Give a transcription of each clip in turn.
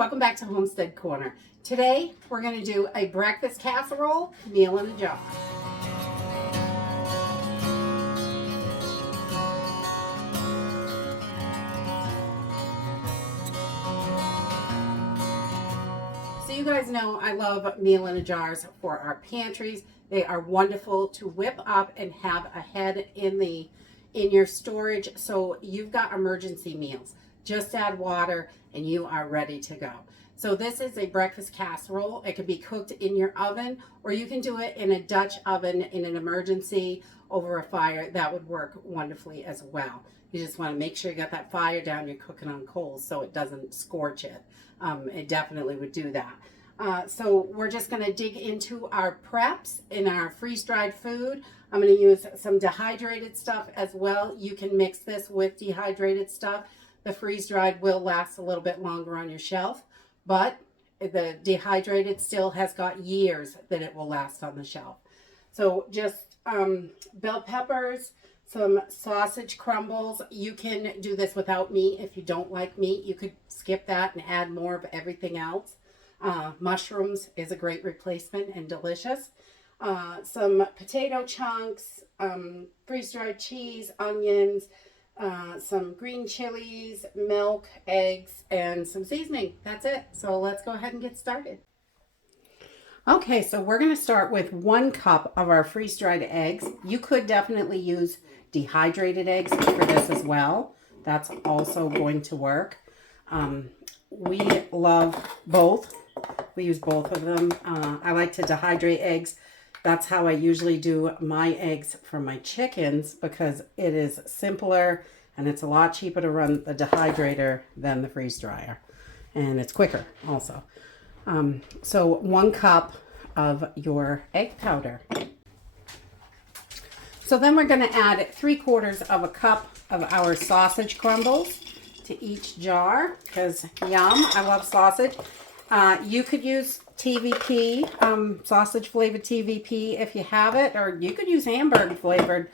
welcome back to Homestead Corner. Today we're going to do a breakfast casserole, meal in a jar. So you guys know I love meal in a jars for our pantries. They are wonderful to whip up and have ahead in your storage, so you've got emergency meals. Just add water and you are ready to go. So this is a breakfast casserole. It can be cooked in your oven, or you can do it in a Dutch oven in an emergency over a fire. That would work wonderfully as well. You just want to make sure you got that fire down, you're cooking on coals so it doesn't scorch it. It definitely would do that. So we're just going to dig into our preps in our freeze-dried food. I'm going to use some dehydrated stuff as well. You can mix this with dehydrated stuff. The freeze-dried will last a little bit longer on your shelf, but the dehydrated still has got years that it will last on the shelf. So just bell peppers, some sausage crumbles. You can do this without meat. If you don't like meat, you could skip that and add more of everything else. Mushrooms is a great replacement and delicious. Some potato chunks, freeze-dried cheese, onions, some green chilies, milk, eggs, and some seasoning. That's it. So let's go ahead and get started. Okay, so we're going to start with 1 cup of our freeze-dried eggs. You could definitely use dehydrated eggs for this as well. That's also going to work. We love both. We use both of them. I like to dehydrate eggs. That's how I usually do my eggs for my chickens, because it is simpler and it's a lot cheaper to run the dehydrator than the freeze dryer. And it's quicker also. So 1 cup of your egg powder. So then we're going to add 3/4 of a cup of our sausage crumbles to each jar, because yum, I love sausage. You could use TVP, sausage flavored TVP if you have it, or you could use hamburger flavored.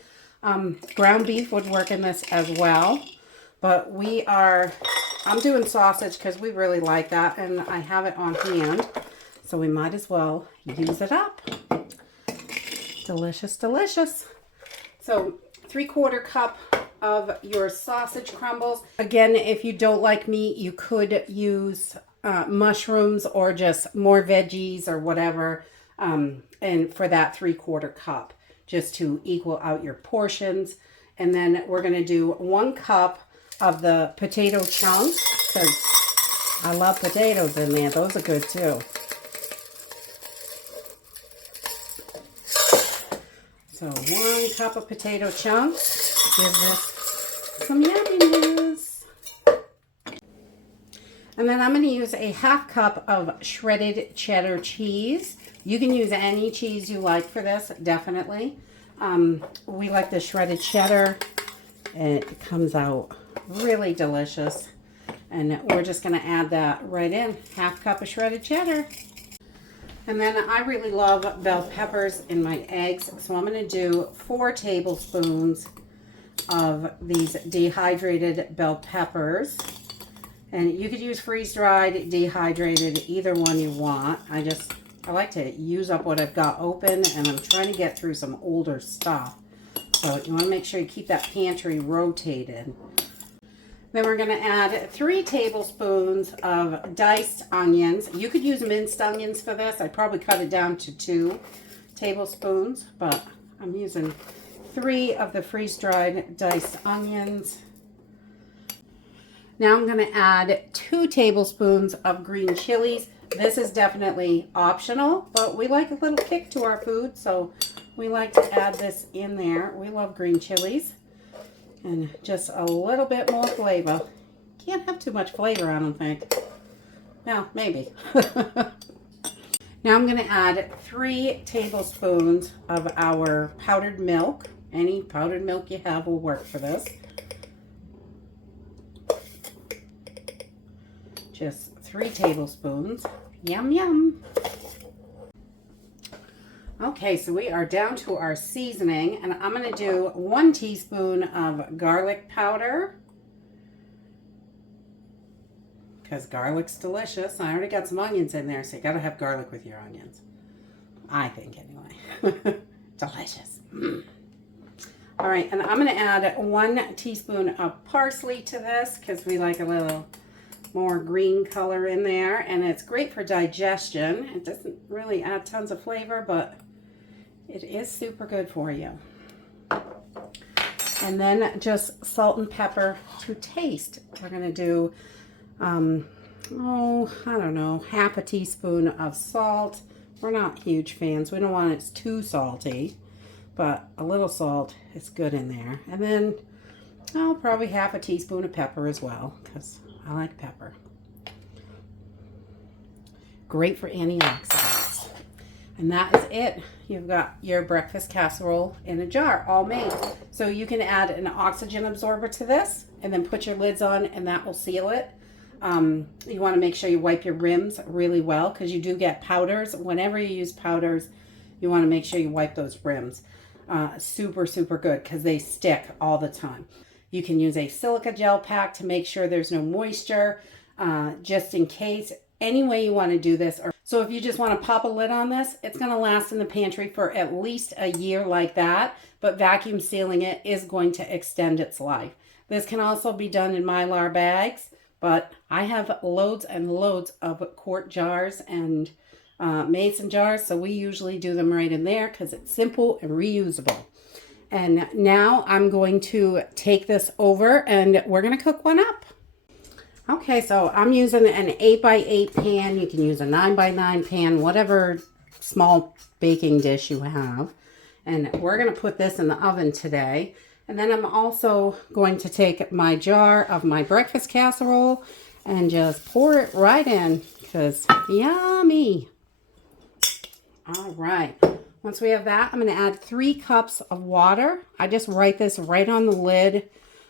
Ground beef would work in this as well, but I'm doing sausage because we really like that and I have it on hand, so we might as well use it up. Delicious, delicious. So 3/4 cup of your sausage crumbles. Again, if you don't like meat, you could use mushrooms or just more veggies or whatever, and for that 3/4 cup, just to equal out your portions. And then we're going to do 1 cup of the potato chunks, because I love potatoes in there. Those are good too. So 1 cup of potato chunks. Give this some yumminess. And then I'm going to use a 1/2 cup of shredded cheddar cheese. You can use any cheese you like for this, definitely. We like the shredded cheddar. It comes out really delicious. And we're just going to add that right in. 1/2 cup of shredded cheddar. And then I really love bell peppers in my eggs. So I'm going to do 4 tablespoons of these dehydrated bell peppers. And you could use freeze-dried, dehydrated, either one you want. I like to use up what I've got open, and I'm trying to get through some older stuff. So you want to make sure you keep that pantry rotated. Then we're going to add 3 tablespoons of diced onions. You could use minced onions for this. I'd probably cut it down to 2 tablespoons, but I'm using 3 of the freeze-dried diced onions. Now I'm going to add 2 tablespoons of green chilies. This is definitely optional, but we like a little kick to our food, so we like to add this in there. We love green chilies, and just a little bit more flavor. Can't have too much flavor, I don't think. Well, maybe. Now I'm going to add 3 tablespoons of our powdered milk. Any powdered milk you have will work for this. Just 3 tablespoons. Yum, yum. Okay, so we are down to our seasoning, and I'm going to do 1 teaspoon of garlic powder, because garlic's delicious. I already got some onions in there, so you got to have garlic with your onions. I think anyway. Delicious. All right, and I'm going to add 1 teaspoon of parsley to this because we like a little more green color in there, and it's great for digestion. It doesn't really add tons of flavor, but it is super good for you. And then just salt and pepper to taste. We're going to do, I don't know, half a teaspoon of salt. We're not huge fans. We don't want it too salty, but a little salt is good in there. And then, probably half a teaspoon of pepper as well, because I like pepper. Great for antioxidants. And that is it. You've got your breakfast casserole in a jar, all made. So you can add an oxygen absorber to this and then put your lids on, and that will seal it. You want to make sure you wipe your rims really well because you do get powders. Whenever you use powders, you want to make sure you wipe those rims. Super, super good because they stick all the time. You can use a silica gel pack to make sure there's no moisture, just in case. Any way you want to do this. So if you just want to pop a lid on this, it's going to last in the pantry for at least a year like that, but vacuum sealing it is going to extend its life. This can also be done in Mylar bags, but I have loads and loads of quart jars and mason jars, so we usually do them right in there because it's simple and reusable. And now I'm going to take this over and we're going to cook one up. Okay, so I'm using an 8x8 pan. You can use a 9x9 pan, whatever small baking dish you have. And we're going to put this in the oven today. And then I'm also going to take my jar of my breakfast casserole and just pour it right in because yummy. All right. Once we have that, I'm going to add 3 cups of water. I just write this right on the lid.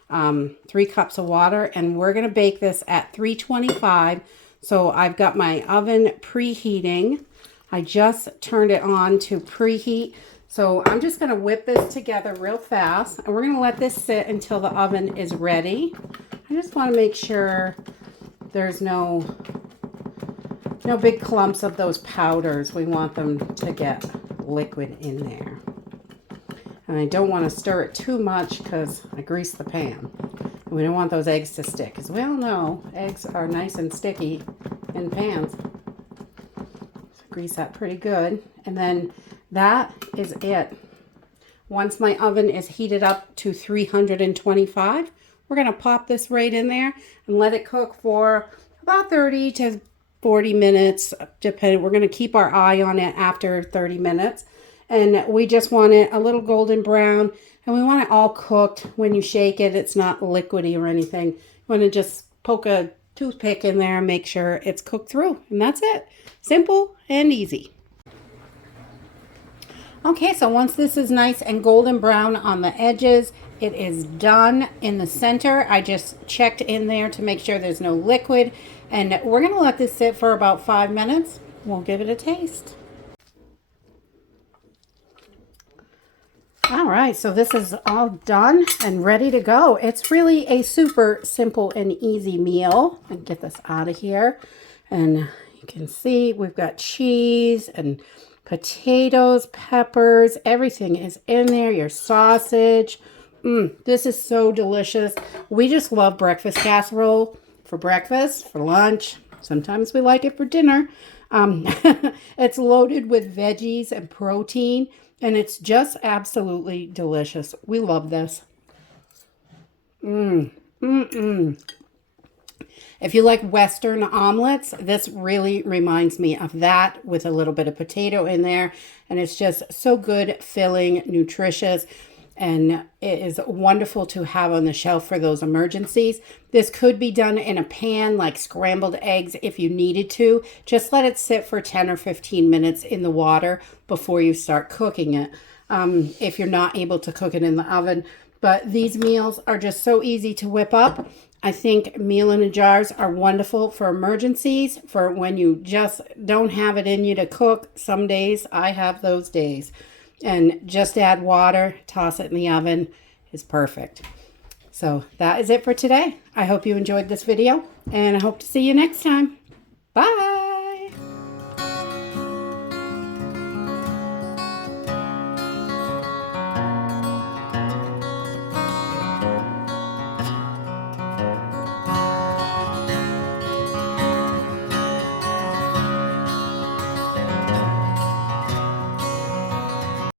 3 cups of water, and we're going to bake this at 325. So I've got my oven preheating. I just turned it on to preheat. So I'm just going to whip this together real fast, and we're going to let this sit until the oven is ready. I just want to make sure there's no big clumps of those powders. We want them to get liquid in there. And I don't want to stir it too much because I greased the pan. And we don't want those eggs to stick. Because we all know eggs are nice and sticky in pans. So grease that pretty good. And then that is it. Once my oven is heated up to 325, we're going to pop this right in there and let it cook for about 30 to 40 minutes. Depending. We're going to keep our eye on it after 30 minutes. And we just want it a little golden brown. And we want it all cooked. When you shake it, it's not liquidy or anything. You want to just poke a toothpick in there and make sure it's cooked through. And that's it. Simple and easy. Okay, so once this is nice and golden brown on the edges, it is done in the center. I just checked in there to make sure there's no liquid. And we're going to let this sit for about 5 minutes. We'll give it a taste. All right, so this is all done and ready to go. It's really a super simple and easy meal. And get this out of here. And you can see we've got cheese and potatoes, peppers, everything is in there. Your sausage. This is so delicious. We just love breakfast casserole for breakfast, for lunch. Sometimes we like it for dinner. It's loaded with veggies and protein. And it's just absolutely delicious. We love this. If you like Western omelets, this really reminds me of that with a little bit of potato in there. And it's just so good, filling, nutritious. And it is wonderful to have on the shelf for those emergencies. This could be done in a pan like scrambled eggs if you needed to. Just let it sit for 10 or 15 minutes in the water before you start cooking it, if you're not able to cook it in the oven. But these meals are just so easy to whip up. I think meal in a jars are wonderful for emergencies, for when you just don't have it in you to cook. Some days, I have those days. And just add water, toss it in the oven, is perfect. So that is it for today. I hope you enjoyed this video, and I hope to see you next time. Bye.